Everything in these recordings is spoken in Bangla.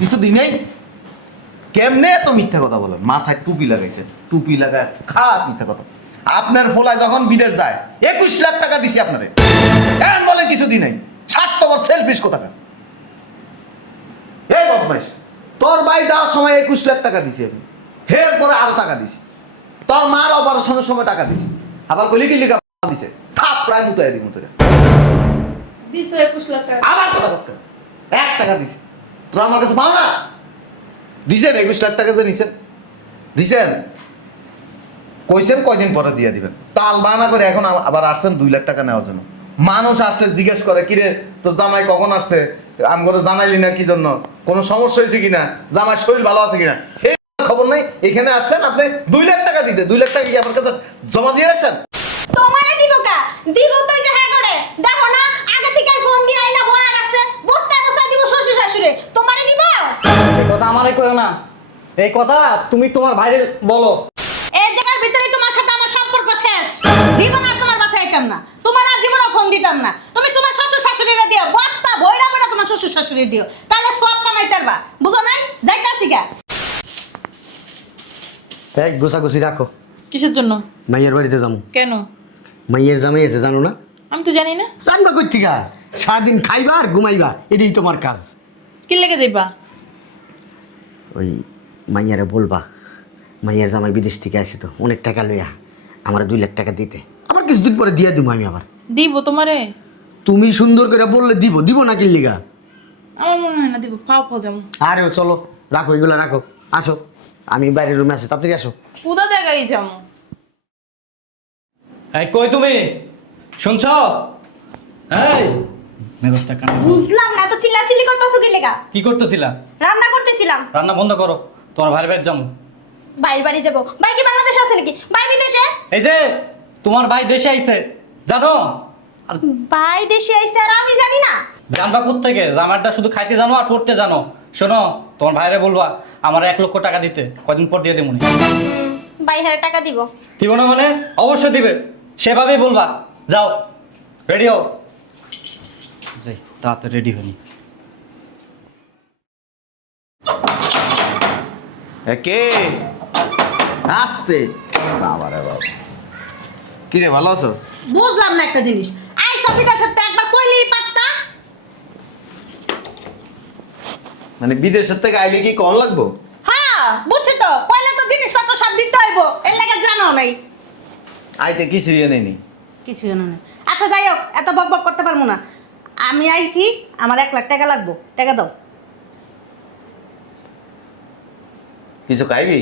কিছু দিনেই কেমনে এত মিথ্যা কথা বলেন? মাথায় টুপি লাগাইছেন, টুপি লাগায় খারাপ মিথ্যা কথা। আপনার ফোলায় যখন বিদেশ যায় 21 লাখ টাকা দিছি আপনারে, এখন বলেন কিছু দিনেই। স্বার্থপর সেলফিশ কোথাকার। এই বদমাইশ, তোর ভাই যাওয়ার সময় 21 লাখ টাকা দিছি আমি, এর পরে আরো টাকা দিছি। তোর মার অপারেশনের সময় টাকা দিছি, আবার গলি গলি দিছে, থাপ প্রায় মুতায় দিই মুতরে দিছো 21 লাখ টাকা। আবার কথা বলছেন 1 টাকা দিছি। তোর আমার কাছে পাও না? দিছেন 21 লাখ টাকা যে নিছেন, দিছেন। কইছেন কয়দিন পরে দিয়ে দিবেন, তাল বানা করে এখন আবার আসছেন 2 লাখ টাকা নেওয়ার জন্য। মানুষ আসলে জিজ্ঞেস করে, কিরে তোর জামাই কখন আসছে, আমি করে জানাইলি না কি জন্য, কোনো সমস্যা হয়েছে কিনা, জামাই শরীর ভালো আছে কিনা, এই খবর নাই। এখানে আসছেন আপনি 2 লাখ টাকা দিতে, 2 লাখ টাকা কি আমার কাছে জমা দিয়ে রাখছেন? তোমারে দিব কা দিব তো যে হ্যাঁ করে দেখো না আগে থেকে ফোন দিয়ে আইনা বয়া রাখছে বস্তা বস্তা দিব শ্বশুর শাশুড়ি তোমারে দিব। এই কথা আমারে কইও না, এই কথা তুমি তোমার ভাইরে বলো। এই জায়গার ভিতরে তোমার সাথে আমার সম্পর্ক শেষ। জীবন আর তোমার বাসায় আইতাম না, তোমার আর জীবনে ফোন দিতাম না। তুমি তোমার শ্বশুর শাশুড়িরে দিও, বস্তা বইরা বইরা তোমার শ্বশুর শাশুড়ি দিও, তাহলে সব কামাইতে পারবা। বুঝো নাই? যাইতাছি গা। এই গোছাগুছি রাখো, কিসের জন্য? মাইয়ের বাড়িতে যাবো। কেন? মাইয়ের জামাই আছে জানো না? আমি তো জানি না। জানবা কই থেকে? সারাদিন খাইবা আর ঘুমাইবা, এটাই তোমার কাজ। কি লেগে যাইবা? ওই মাইয়ারে বলবা মাইয়ার জামাই বিদেশ থেকে আসে তো অনেক টাকা লইয়া আমার 2 লাখ টাকা দিতে, আবার কিছুদিন পরে দিয়ে দিব আমি আবার। দিব তোমারে? তুমি সুন্দর করে বললে দিব, দিব না কি লিগা? আমার মনে হয় না দিব, পাও পাও যাবো। আরে চলো রাখো, এগুলো রাখো, আসো আমি বাইরের রুমে আসি, তাড়াতাড়ি আসো। পুদা দেখাই যাবো। এই কই তুমি শুনছ? এই মেজাজটা কান। বুঝলাম না তো চিল্লাচিল্লি করতেছো কি লেগা? কি করতেছিলা? রান্না করতেছিলাম। রান্না বন্ধ করো, তোমার ভাইয়ের বাড়ি যাবো। বাইরে বাড়ি যাব, ভাই কি বাংলাদেশে আছে নাকি? ভাই বিদেশে? এই যে তোমার ভাই দেশে আইছে জানো? আর ভাই দেশে আইছে আর আমি জানি না? জানবা কোত্থেকে? জামারটা শুধু খাইতে জানো আর পড়তে জানো। শোনো, তোমার ভাইরে বলবা আমার 1 লক্ষ টাকা দিতে, কদিন পর দিয়ে দেবো। ভাই হারে টাকা দিব। দিব না মানে? অবশ্যই দিবে, সেভাবেই বলবা। যাও রেডি হও, যাই তাড়াতাড়ি রেডি হয়নি। কে আসতে? বাবা রে বাবা, কি রে ভালো আছোস? বুঝলাম না একটা জিনিস, আই সবিতার সাথে একবার কইলেই পারতা। মানে বিদেশের থেকে আইলে কি কম লাগবো? হ্যাঁ বুঝছি তো, কইলে তো জিনিসপত্র সব দিতে হইব, এর লাগে জানো নাই। আইতে কি সিরিয়া নেই? কিছু জানো না। আচ্ছা যাই হোক, এত বক বক করতে পারবো না। আমি আইছি, আমার 1 লাখ টাকা লাগবো, টাকা দাও। কিছু খাইবি?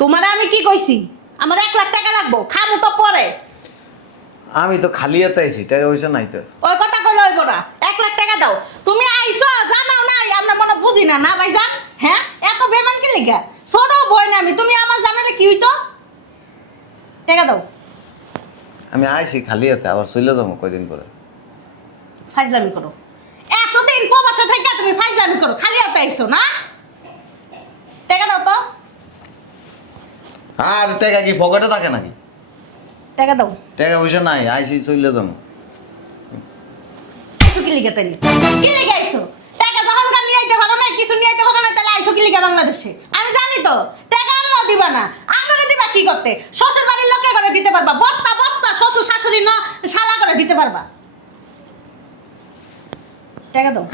তোমারে আমি কি কইছি? আমার 1 লাখ টাকা লাগবো, খামু তো পরে। আমি তো খালি হাতে আইছি, টাকা পয়সা নাই তো। ওই কথা কইলে হইব না, 1 লাখ টাকা দাও। তুমি আইছো জানাও নাই, আমরা মনে বুঝি না না ভাইজান? হ্যাঁ এত বেমান কি লিগা? ছোট বই না আমি, তুমি আমার জানালে কি হইতো? টাকা দাও। আমি আইছি খালি হাতে, আবার চলে যাবো কয়দিন পরে। ফাইজলামি করো, এতদিন প্রবাসে থেকে তুমি ফাইজলামি করো, খালি হাতে আইছো না? টাকা দাও তো। আর টাকা কি পকেটে থাকে নাকি? টাকা দাও। টাকা পয়সা নাই, আইছি চলে যাবো। আইছো কি লিগা তাইলে? কি লিগা আইছো? টাকা যখন কার নিয়ে আইতে পারো না, কিছু নিয়ে আইতে পারো না, তাহলে আইছো কি লিগা বাংলাদেশে? আমি জানি তো, টাকা আনলো দিবা না। আপনারা দিবা কি করতে? শ্বশুর বাড়ির লোকে করে দিতে পারবা, বস্তা বস্তা শ্বশুর শাশুড়ি ন শালা করে দিতে পারবা। টাকা দাও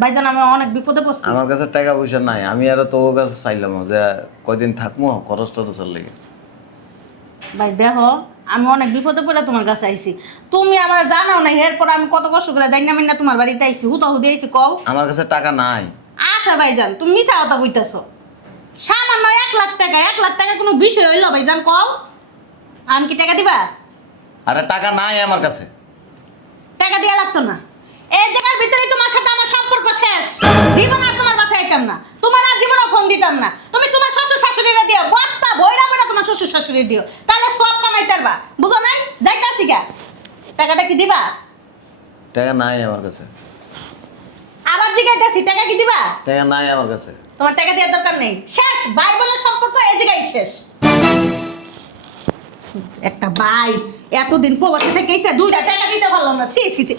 ভাইজান, আমি অনেক বিপদে পড়ছি। আমার কাছে টাকা পয়সা নাই, আমি আরো তোর কাছে চাইলাম যে কয়দিন থাকবো খরচ টরচের লেগে। ভাই দেখো, আমি অনেক বিপদে পড়ে তোমার কাছে আইছি, তুমি আমার জানাও না। এরপর আমি কত কষ্ট করে যাই না মিনা তোমার বাড়িতে আইছি, হুতা হুদি আইছি কও। আমার কাছে টাকা নাই। আচ্ছা ভাইজান, তুমি মিছা কথা বইতেছো। সামান্য 1 লাখ টাকা, 1 লাখ টাকা কোনো বিষয় হইলো ভাইজান কও? আমি কি টাকা দিবা? আরে টাকা নাই আমার কাছে। টাকা দিয়া লাগতো না। এই জায়গার ভিতরে তোমার সাথে আমার সম্পর্ক শেষ। জীবন আর তোমার বাসায় আইতাম না, তোমার আর জীবনে ফোন দিতাম না। তুমি তোমার শ্বশুর শাশুড়িরা দিও, বস্তা বইরা বইরা তোমার শ্বশুর শাশুড়ি দিও, তাহলে সব কামাইতে পারবা। বুঝো নাই? যাইতাছি গা। টাকাটা কি দিবা? টাকা নাই আমার কাছে। আবার জিগাইতাছি, টাকা কি দিবা? টাকা নাই আমার কাছে। তোমার টাকা দেওয়ার দরকার নেই, শেষ। ভাই বোনের সম্পর্ক এই জায়গায় শেষ। একটা ভাই এতদিন প্রবাসী থেকে এসে 2টা টাকা দিতে পারলো না, ছি ছি ছি।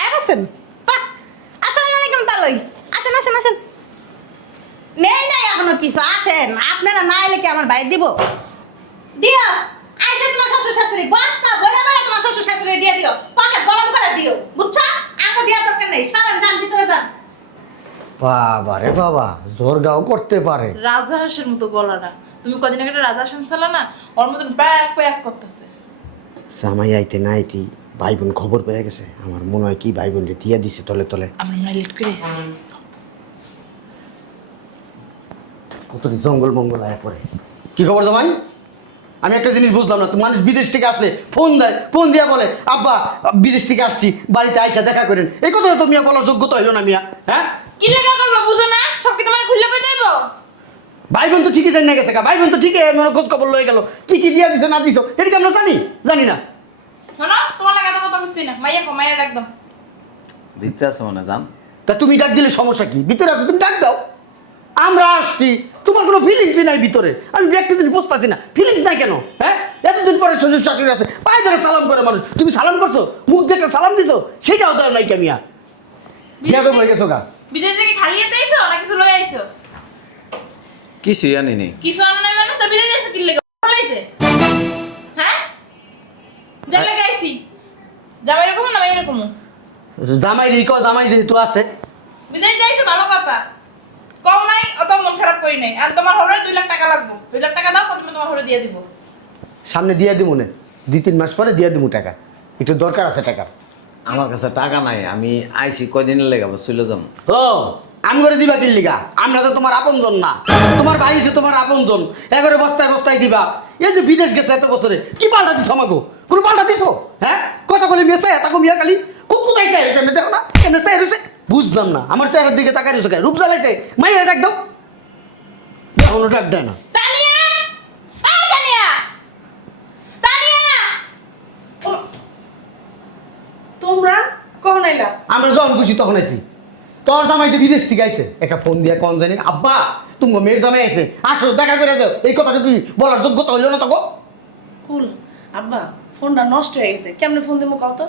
আয় বসেন। ভালোই। আসেন আসেন আসেন। নেই নাই এখনো কিছু, আসেন। আপনারা না এলে কি আমার ভাই দিব? দিও। আইসে তোমার শ্বশুর শাশুড়ি বস্তা বড় বড় তোমার শ্বশুর শাশুড়ি দিয়ে দিও, পকেট গরম করে দিও, বুঝছো? আগে দিয়া দরকার নেই, সারান যান ভিতরে যান। বাবা রে বাবা, জোর গাও করতে পারে। রাজা হাঁসের মতো গলাটা। তুমি কদিন আগে একটা রাজা হাঁস চালা না, ওর মতন ব্যাক ব্যাক করতেছে। জামাই আইতে না আইতে ভাই বোন খবর পেয়ে গেছে। আমার মনে হয় কি ভাই বোনকে দিয়া দিছে তলে তলে। আমরা মনে হয় লেট করে এসেছি। কত জঙ্গল মঙ্গল আয়া পড়ে। কি খবর জামাই? আমি একটা জিনিস বুঝলাম না, তো মানুষ বিদেশ থেকে আসলে ফোন দেয়, ফোন দিয়া বলে আব্বা বিদেশ থেকে আসছি, বাড়িতে আইসা দেখা করেন। এই কথাটা তো মিয়া বলার যোগ্যতা হইলো না মিয়া। হ্যাঁ, কি লেখা করবো বুঝো না? সব কি তোমার খুললে কই যাইবো? ভাই বোন তো ঠিকই জানি না গেছে, ভাই বোন তো ঠিকই মনে খোঁজ খবর লয়ে গেল, কি কি দিয়া দিছো না দিছো এটা কি আমরা জানি? জানি না। শোনো, তোমার লাগে এত কথা বুঝছি না। মাইয়া ডাক দাও। ভিতরে আছে মনে জান। তা তুমি ডাক দিলে সমস্যা কি? ভিতরে আছো তুমি ডাক দাও। আমরা আসছি, তোমার কোনো ফিলিংসই নাই ভিতরে। আমি একটা জিনিস বুঝতে পারছি না, ফিলিংস নাই কেন? হ্যাঁ, এতদিন পরে শ্বশুর শাশুড়ি আছে, পায়ে ধরে সালাম করে মানুষ, তুমি সালাম করছো, মুখ দেখে সালাম দিছো, সেটাও দেওয়া নাই কেমিয়া। বিয়া তো হয়ে গেছো গা। বিদেশে কি খালি যেতে আইছো না কিছু লই আইছো? কিছু জানি নেই। কিছু আনো নাই মানে তো বিদেশে আইছো কি লেগে? বলাইতে হ্যাঁ, যা লাগে আইছি। জামাই এরকম না মাই এরকম? জামাই রিকো জামাই যেহেতু আছে, বিদেশে যাইছো ভালো কথা, কম নাই অত মন খারাপ করি নাই। আর তোমার হরে 2 লাখ টাকা লাগবে। 2 লাখ টাকা দাও, প্রথমে তোমার হরে দিয়ে দিব। সামনে দিয়ে দিব না, 2-3 মাস পরে দিয়ে দিব টাকা, একটু দরকার আছে টাকা। আমার কাছে টাকা নাই, আমি আইছি কয়দিনের লেগে আবার চলে যাবো। ও আম করে দিবা কি লিগা? আমরা তো তোমার আপনজন না, তোমার ভাই যে তোমার আপনজন, এবারে বস্তায় বস্তায় দিবা। এই যে বিদেশ গেছে এত বছরে, কি পাল্টা দিছো আমাকে? কোনো পাল্টা দিছো? হ্যাঁ, কথা বলে মেসে এত মিয়া খালি কোথায় চাই দেখো না, এনে চাই রয়েছে। বুঝলাম না, আমার চেহারার দিকে তাকাই রয়েছে, রূপ জ্বালাইছে। মাইয়া ডাক দাও, এখনো ডাক দেয় না। তানিয়া, এই তানিয়া, তানিয়া, তোমরা কখন আইলা? আমরা যখন খুশি তখন আইছি। তোর জামাই তো বিদেশ থেকে আইছে, একটা ফোন দিয়া কন জানি আব্বা তুমি মেয়ের জামাই আইছে, আসো দেখা করে যাও। এই কথাটা কি বলার যোগ্যতা হইল না তখন? কুল আব্বা, ফোনটা নষ্ট হয়ে গেছে, কেমনে ফোন দেবো কও তো?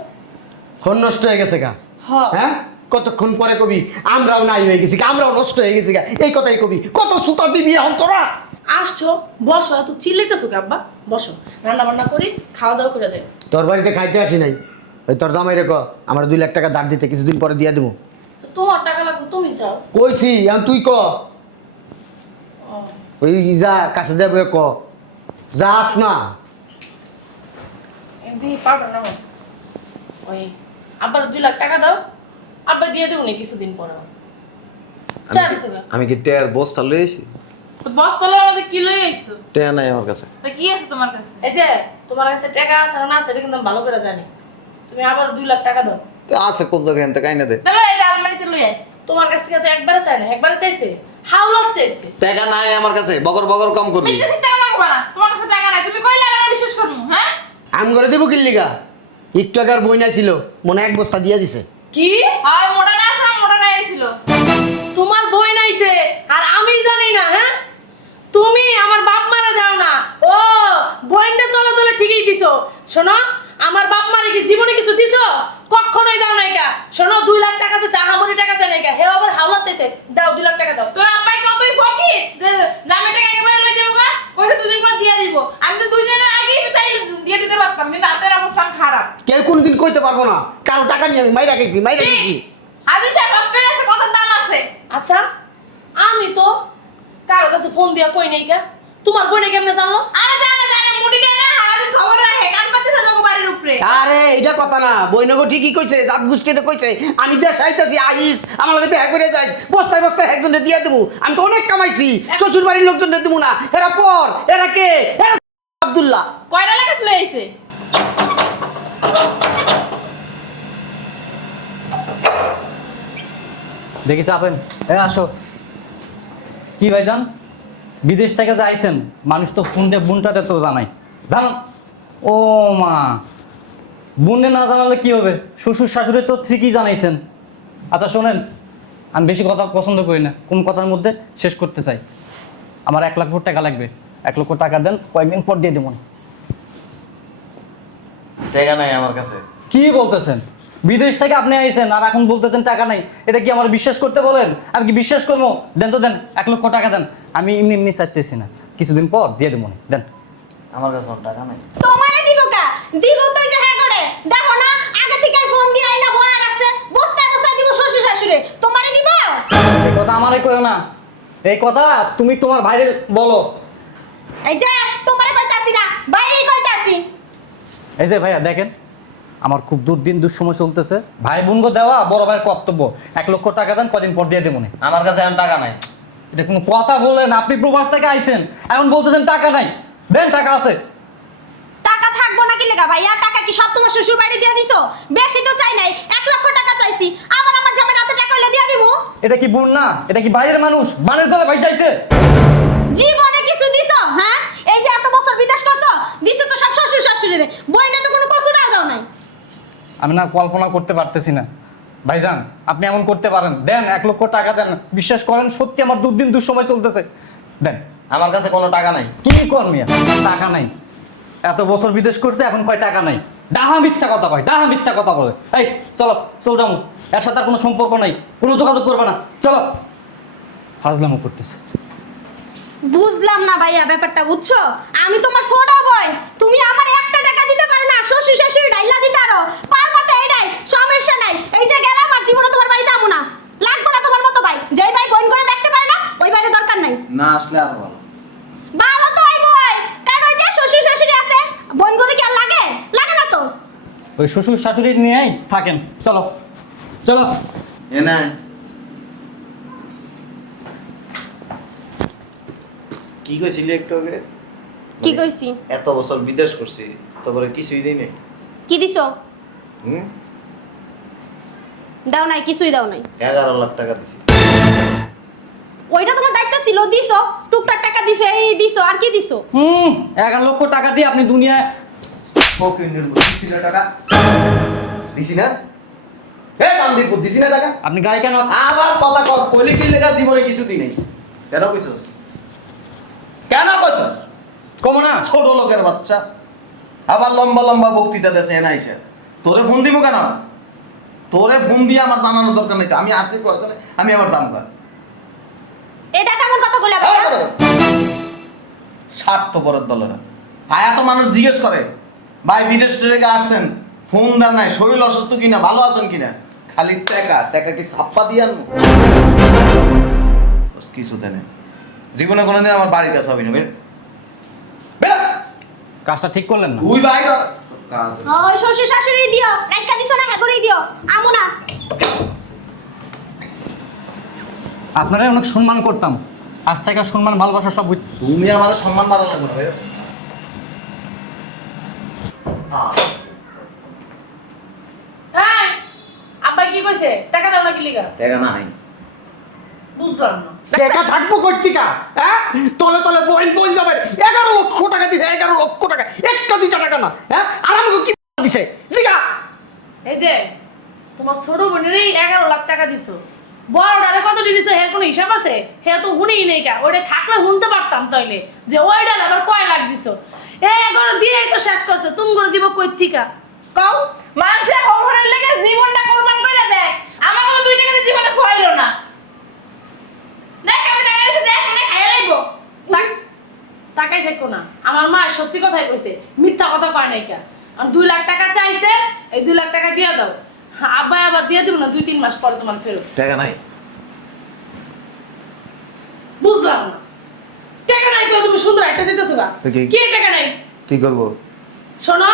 ফোন নষ্ট হয়ে গেছে গা? হ্যাঁ। হ্যাঁ, কতক্ষণ পরে কবি আমরাও নাই হয়ে গেছি গা, আমরাও নষ্ট হয়ে গেছি গা, এই কথাই কবি। কত সুতা দিবি এখন তোরা? আসছো, বসো, এত চিল্লাইতেছো কে আব্বা? বসো, রান্না বান্না করি, খাওয়া দাওয়া করে যাই। তোর বাড়িতে খাইতে আসি নাই, ওই তোর জামাই রে ক আমার 2 লাখ টাকা ধার দিতে, কিছুদিন পরে দিয়ে দেবো। তোমার টাকা লাগবে, তুমি চাও। কইছি এখন তুই ক, ওই যা কাছে যাবে ক, যাস না। দিই পাউডার নাও। ওই আব্বার 2 লাখ টাকা দাও, আব্বা দিয়ে দেবো না কিছুদিন পরে। আমি কি টেয়ার বস্তা লইছি? তো বস্তালের মধ্যে কি লই আইছো? টেয়া নাই আমার কাছে। তা কি আছে তোমার কাছে? এই যে তোমার কাছে টাকা আছে না আছে এটা কিন্তু আমি ভালো করে জানি। তুমি আবার 2 লাখ টাকা দাও। তো আছে কোন জায়গায় এনতে কাইনা দে। তাহলে এই আলমারিতে লই আয়। তোমার কাছ থেকে তো একবারে চাই না, একবারে চাইছে, হাওলাত চাইছে। টাকা নাই আমার কাছে, বগর বগর কম করবি। মিথ্যে টাকা লাগবে না, তোমার কাছে টাকা নাই, তুমি কইলে আর বিশ্বাস করমু? হ্যাঁ, আম করে দেবো কি লিগা? একটু আগে বইনা ছিল, মনে 1 বস্তা দিয়ে দিছে। কি হয়? মোটাটা আছে না মোটাটা আইছিল? তোমার বই নাইছে আর আমি জানি না? হ্যাঁ, তুমি আমার বাপ মারা দাও না। ও বইনটা তলে তলে ঠিকই দিছো। শোনো, আমার বাপ মারে কি জীবনে কিছু দিছো? কখনোই দাও নাই কা। শোনো, 2 লাখ টাকা চাইছে, আহামরি টাকা চাই নাই কা, হে আবার হাওলা চাইছে। দাও 2 লাখ টাকা দাও। তোর আব্বাই কতই ফকি যে দামি টাকা একেবারে লই দেবো গা, কইছে 2 দিন পর দিয়ে দিব। আমি তো 2 দিনের আগেই চাই দিয়ে দিতে পারতাম, কিন্তু হাতের অবস্থা খারাপ। কেউ কোনদিন কইতে পারবো না কারো টাকা নিয়ে আমি মাইরা গেছি, মাইরা গেছি। আজি সাহেব আজকের আছে, কথার দাম আছে। আচ্ছা, আমি তো কারো কাছে ফোন দিয়া কই নাই কা। তোমার বইনে কেমনে জানলো? আরে জানে জানে, মুডি নেই না, হারাদিন খবর রাখে, কান পাতিছে তোকে বাড়ির উপরে। আরে এটা কথা না, বইনগো ঠিকই কইছে, জাত গোষ্ঠীটা কইছে আমি দেশ আইতাছি, আইস আমার লগে দেখা করে যাই, বস্তায় বস্তায় একজনে দিয়ে দেবো। আমি তো অনেক কামাইছি, শ্বশুর বাড়ির লোকজনকে দেবো না। এরা পর, এরা কে? এরা আব্দুল্লাহ। কয়টা লেখা চলে আইছে? দেখি চাপেন, এ আসো। কি ভাইজান, বিদেশ থেকে যে আইছেন, মানুষ তো ফোন দিয়ে বোনটাতে তো জানাই, জানো? ও মা, বোনে না জানালে কি হবে? শ্বশুর শাশুড়ি তো ঠিকই জানাইছেন। আচ্ছা শোনেন, আমি বেশি কথা পছন্দ করি না, কোন কথার মধ্যে শেষ করতে চাই। আমার 1 লাখ টাকা লাগবে, 1 লক্ষ টাকা দেন, কয়েকদিন পর দিয়ে দেবো। টাকা নাই আমার কাছে। কি বলতেছেন? বিদেশ থেকে আপনি আইছেন আর এখন বলতেছেন টাকা নাই, এটা কি আমার বিশ্বাস করতে বলেন? আমি কি বিশ্বাস করবো? দেন তো দেন, 1 লক্ষ টাকা দেন। আমি এমনি এমনি চাইতেছি না, কিছুদিন পর দিয়ে দেবো না, দেন। আমার কাছে ওর টাকা নাই। তোমারে দিব কা? দিব তো ওই যে হ্যাঁ করে। দেখো না আগে থেকে ফোন দিয়ে আইনা বয়া রাখছে। বস্তায় বস্তায় দিব শ্বশুর শাশুড়ি। তোমারে দিব? এই কথা আমারে কইও না, এই কথা তুমি তোমার ভাইরে বলো। এই যে তোমারে কইতাছি না, বাইরেই কইতাছি। এই যে ভাইয়া দেখেন, আমার খুব দুর্দিন দুঃসময় চলতেছে, ভাই বোনকে দেওয়া বড় ভাইয়ের কর্তব্য। 1 লক্ষ টাকা দেন, কদিন পর দিয়ে দেবো না। আমার কাছে এখন টাকা নাই। এটা কোনো কথা বলেন? আপনি প্রবাস থেকে আইছেন, এখন বলতেছেন টাকা নাই। দেন, টাকা আছে। টাকা থাকবো না কি লেগা ভাইয়া? টাকা কি সব তোমার শ্বশুর বাড়ি দিয়ে দিছো? বেশি তো চাই নাই, 1 লক্ষ টাকা চাইছি। আবার আমার জামাই রাতে টাকা হইলে দিয়ে দিমু। এটা কি বোন না? এটা কি বাইরের মানুষ? বানের দলে ভাইসাইছে। জীবনে কিছু দিছো? হ্যাঁ, এই যে এত বছর বিদেশ করছো, দিছো তো সব শ্বশুর শাশুড়িরে। বইনা তো কোনো কসুরাও দাও নাই। আমি না কল্পনা করতে পারতেছি না ভাইজান, আপনি এমন করতে পারেন? দেন, 1 লক্ষ টাকা দেন। বিশ্বাস করেন, সত্যি আমার দুর্দিন দুঃসময় চলতেছে। দেন। আমার কাছে কোনো টাকা নাই। কি কর মিয়া? টাকা নাই? এত বছর বিদেশ করছে, এখন কয় টাকা নাই? ডাহা মিথ্যা কথা কয়, ডাহা মিথ্যা কথা বলে। এই চলো, চল যাবো। এর সাথে আর কোনো সম্পর্ক নাই, কোনো যোগাযোগ করবে না, চলো। ফাজলামো করতেছে। বুঝলাম না ভাইয়া ব্যাপারটা, বুঝছো? আমি তোমার ছোট বোন, তুমি আমার 1 টাকা দিতে পারো না, শ্বশুর শাশুড়ি ডাইলা দিতে আরো পারবা তো? এটাই সমস্যা নাই। এই যে গেলাম, আর জীবনে তোমার বাড়িতে আমু না। লাগবে না তোমার মতো ভাই। যেই ভাই বোন করে দেখতে পারে না, ওই ভাইয়ের দরকার নাই। না আসলে আরো ভালো। ভালো তো ওই বই, কারণ ওই যে শ্বশুর শাশুড়ি আছে, বোন করে কি আর লাগে? লাগে না তো। ওই শ্বশুর শাশুড়ি নিয়েই থাকেন, চলো চলো। এ না, কি কইছিলি একটু আগে? কি কইছি? এত বছর বিদেশ করছি, তারপরে কিছুই দিই নাই। কি দিছো? হুম, দাও নাই, কিছুই দাও নাই। 11 লাখ টাকা দিছি। ওইটা তোমার দায়িত্ব ছিল, দিছো। টুকটাক টাকা দিছো, এই দিছো, আর কি দিছো? 11 লক্ষ টাকা দিয়ে আপনি দুনিয়ায় ফকিনের বুদ্ধি দিছি না টাকা? দিছি না? হে বান্দির বুদ্ধি দিছি না টাকা? আপনি গায়ে কেন? আবার কথা কস, কইলি কি লেখা জীবনে কিছু দিই নাই। কেন কইছস? কেন কইছস? কমো না। ছোট লোকের বাচ্চা আবার লম্বা লম্বা বক্তৃতা দেশে এনা এসে তোরে ফোন দিব কেন? তোরে ফোন দিয়ে আমার জানানোর দরকার নেই তো। আমি আসছি প্রয়োজনে, আমি আবার জানবো। এটা কেমন কথা কইলা ভাইয়া? স্বার্থপরের দলেরা আয়া তো মানুষ জিজ্ঞেস করে, ভাই বিদেশ থেকে আসছেন, ফোন দেন নাই, শরীর অসুস্থ কিনা, ভালো আছেন কিনা। খালি টাকা টাকা কি ছাপ্পা দিয়ে আনবো? কিছু দেনে জীবনে কোনোদিন আমার বাড়ির কাছে হবে না। বেরা কাজটা ঠিক করলেন না। তুই ভাই ওই শ্বশুর শাশুড়ি দিও, রাইকা দিছো না, হ্যাঁ করেই দিও। আমু না। আপনারা অনেক সম্মান করতাম, আজ থেকে সম্মান ভালোবাসা সব তুমি আমার সম্মান বাড়া লাগবে না ভাই। হ্যাঁ, আব্বা কি কইছে? টাকা দাও না কি লিগা? টাকা নাই। বুঝলাম না। টাকা থাকবো কর্তিকা, হ্যাঁ? তলে তলে বইন বইন যাবে। 11 লক্ষ টাকা দিছে, 11 লক্ষ টাকা। একটা দুইটা টাকা না, হ্যাঁ? আর আমাকে কি দিছে? জিগা। এই যে তোমার ছোট বোনেরই 11 লাখ টাকা দিছো, বড়টারে কত দিছো, এর কোনো হিসাব আছে? হে তো হুনেই নেই কা। ওইটা থাকলে শুনতে পারতাম তাইলে, যে ওইটার আবার কয় লাখ দিছো। এগারো দিয়েই তো শেষ করছে, তুমি করে দিব কই থিকা কও? মানুষের অহরের লেগে জীবনটা কোরবান করে দেয়, আমাকে তো 2 টাকা দিয়ে জীবনে ছয়লো না। দেখ আমি টাকা এসে দেখ না খাইয়া লাইবো। টাকাই দেখো না, আমার মা সত্যি কথাই কইছে, মিথ্যা কথা কয় নাই কা। 2 লাখ টাকা চাইছে, এই 2 লাখ টাকা দিয়ে দাও। আব্বা আবার দিয়ে দিব না 2-3 মাস পরে তোমার ফেরত। টাকা নাই। বুঝলাম না, টাকা নাই কেউ? তুমি সুন্দর একটা যেতেছো গা, কি টাকা নাই? কি করবো? শোনো,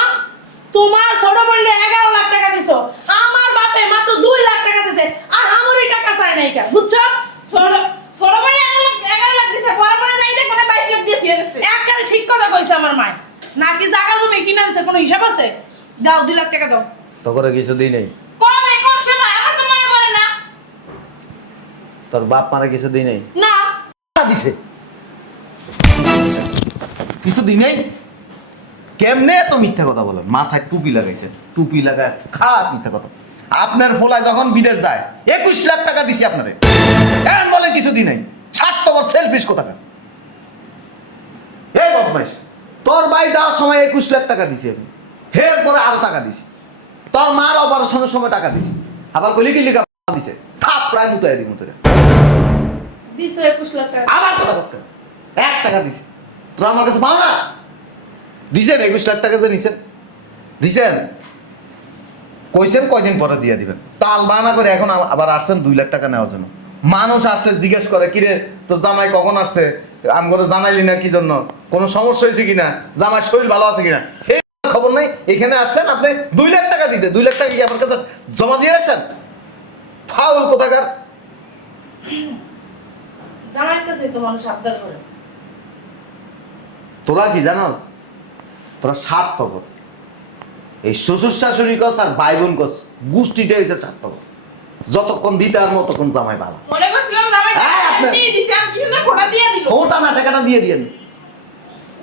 তোমার ছোট বোনরে 11 লাখ টাকা দিছো, আমার বাপে মাত্র 2 লাখ টাকা দিছে, আর আমারই টাকা চাই নাই কা, বুঝছো? ছোট ছোট বোনে 11 লাখ দিছে, বড় বোনে যাই দেখো না 22 লাখ দিয়ে দিয়ে দিছে। একবারে ঠিক কথা কইছে আমার মা। নাকি জায়গা জমি কিনে দিছে, কোনো হিসাব আছে? দাও 2 লাখ টাকা দাও। তো করে কিছু দিই নাই। কবে কোন সময় আমার তো মনে পড়ে না। তোর বাপ মারা কিছু দিই নাই। না দিছে কিছু দিই নাই। কেমনে এত মিথ্যা কথা বলেন? মাথায় টুপি লাগাইছে, টুপি লাগায় খারাপ মিথ্যা কথা। আপনার ফোলায় যখন বিদেশ যায় 21 লাখ টাকা দিছি আপনারে, এখন বলেন কিছু দিই নাই। স্বার্থপর সেলফিশ কোথাকার। এই বদমাইশ, তোর ভাই যাওয়ার সময় 21 লাখ টাকা দিছি আমি, এর পরে আরো টাকা দিছি। তোর মার অপারেশনের সময় টাকা দিছি আবার কলি কি লিখা দিছে থাপ প্রায় মুতাই দি মুতরে দিছো 21 লাখ টাকা আবার কথা কস কেন 1 টাকা দিছি তোরা আমার কাছে পাও না দিছেন 21 লাখ টাকা যে নিছেন দিছেন কইছেন কয়দিন পরে দিয়ে দিবেন তাল বানা করে এখন আবার আসছেন 2 লাখ টাকা নেওয়ার জন্য মানুষ আসলে জিজ্ঞেস করে কিরে তোর জামাই কখন আসছে আমগরে জানাইলি না কি জন্য কোনো সমস্যা হয়েছে কিনা জামাই শরীর ভালো আছে কিনা এই খবর নাই এখানে আসছেন আপনি 2 লাখ টাকা দিতে 2 লাখ টাকা কি আমার কাছে জমা দিয়ে রাখছেন ফাউল কোথাকার জামাইয়ের কাছে তো মানুষ আবদার করে তোরা কি জানোস তোরা স্বার্থপর এই শ্বশুর শাশুড়ি কস আর ভাই বোন কস গোষ্ঠীটা হয়েছে স্বার্থপর যতক্ষণ দিতে আর মতক্ষণ জামাই ভালো মনে করছিলাম জামাই হ্যাঁ, আপনার- দিয়ে দিছে আর কি না ঘোড়া দিয়ে দিল ওটা না টাকাটা দিয়ে দিয়েন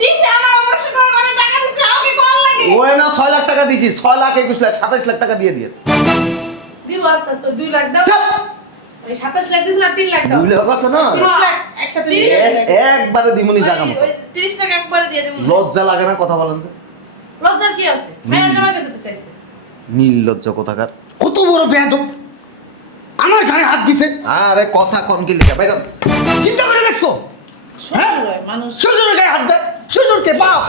দিছে আমার অপারেশন করার করে টাকা দিছে আমাকে কল লাগে ওই না 6 লাখ টাকা দিছি 6 লাখ 21 লাখ 27 লাখ টাকা দিয়ে দিয়ে দিব আস্তে আস্তে 2 লাখ দাও চুপ! ওই 27 লাখ দিছ না 3 লাখ দাও 2 লাখ আছে না 30 লাখ একসাথে দিয়ে একবারে দিমুনি জায়গা মতো 30 লাখ একবারে দিয়ে দেব লজ্জা লাগে না কথা বলেন তো লজ্জার কি আছে ভাইয়া জামাই কাছে তো চাইছে নির্লজ্জ কোথাকার কত বড় বেয়াদব আমার ঘরে হাত দিছে আরে কথা কোন কি লিখা ভাই চিন্তা করে দেখছো শ্বশুর হয় মানুষ শ্বশুরের গায়ে হাত দেয় শ্বশুরকে বাপ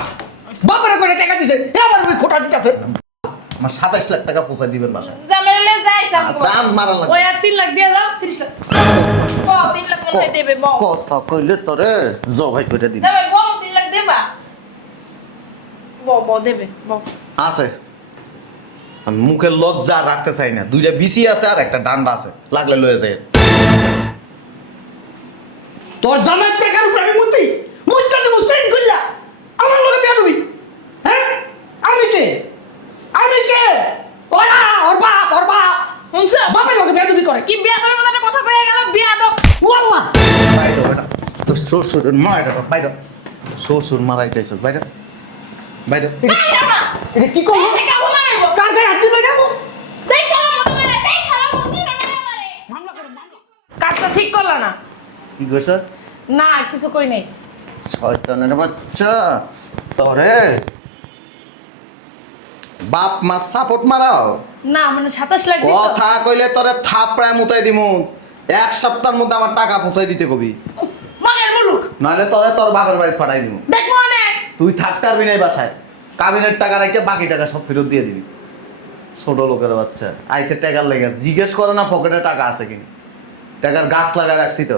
বাপের করে টাকা দিছে আবার ওই খোটা দিতেছে আমার 27 লাখ টাকা পৌঁছে দিবেন বাসা জামাই লে যাই সামগো জান মারা লাগে ওই আর 3 লাখ দিয়ে দাও 30 লাখ ও 3 লাখ মনে হয় দেবে বউ কথা কইলে তোরে জবাই করে দিবি যাবে বউ 3 লাখ দেবা বউ দেবে বউ আছে আমি মুখের লজ্জা আর রাখতে চাই না 2টা বিসি আছে আর একটা ডান্ডা আছে লাগলে লয়ে যায় তোর জামাই টাকার উপর আমি মুইটা দেবো সেন কইলা আমার লগে বেয়াদবি হ্যাঁ আমি কে ওরা ওর বাপ শুনছো বাপের লগে বেয়াদবি করে কি বিয়া দেওয়ার মতো একটা কথা কয়ে গেল বিয়া দাও ওয়াল্লাহ বাইরে বেটা তো শ্বশুর মারা বাইরে শ্বশুর মারাইতেছ বাইরে বাইরে বাইরে না এটা কি করবো এই কাবু মারাইবো কার গায়ে হাত দিল যাবো দেখ খেলা মতো মেরে দেখ খেলা মতো মেরে মারে মামলা করে মামলা কাজটা ঠিক করলা না কি কইছ না কিছু কই নাই শয়তানের বাচ্চা তোরে বাপ মা সাপোর্ট মারাও না মানে 27 লাখ দিছো কথা কইলে তোরে থাপড়ায় মুতাই দিমু 1 সপ্তাহের মধ্যে আমার টাকা পৌঁছাই দিতে কবি মগের মুলুক নাহলে তোরে তোর বাপের বাড়ি পাঠাই দিমু দেখ মনে তুই থাকতে পারবি না এই বাসায় কাবিনের টাকা রেখে বাকি টাকা সব ফেরত দিয়ে দিবি ছোট লোকের বাচ্চা আইসে টাকার লেগে জিজ্ঞেস করে না পকেটে টাকা আছে কিনা টাকার গাছ লাগা রাখছি তো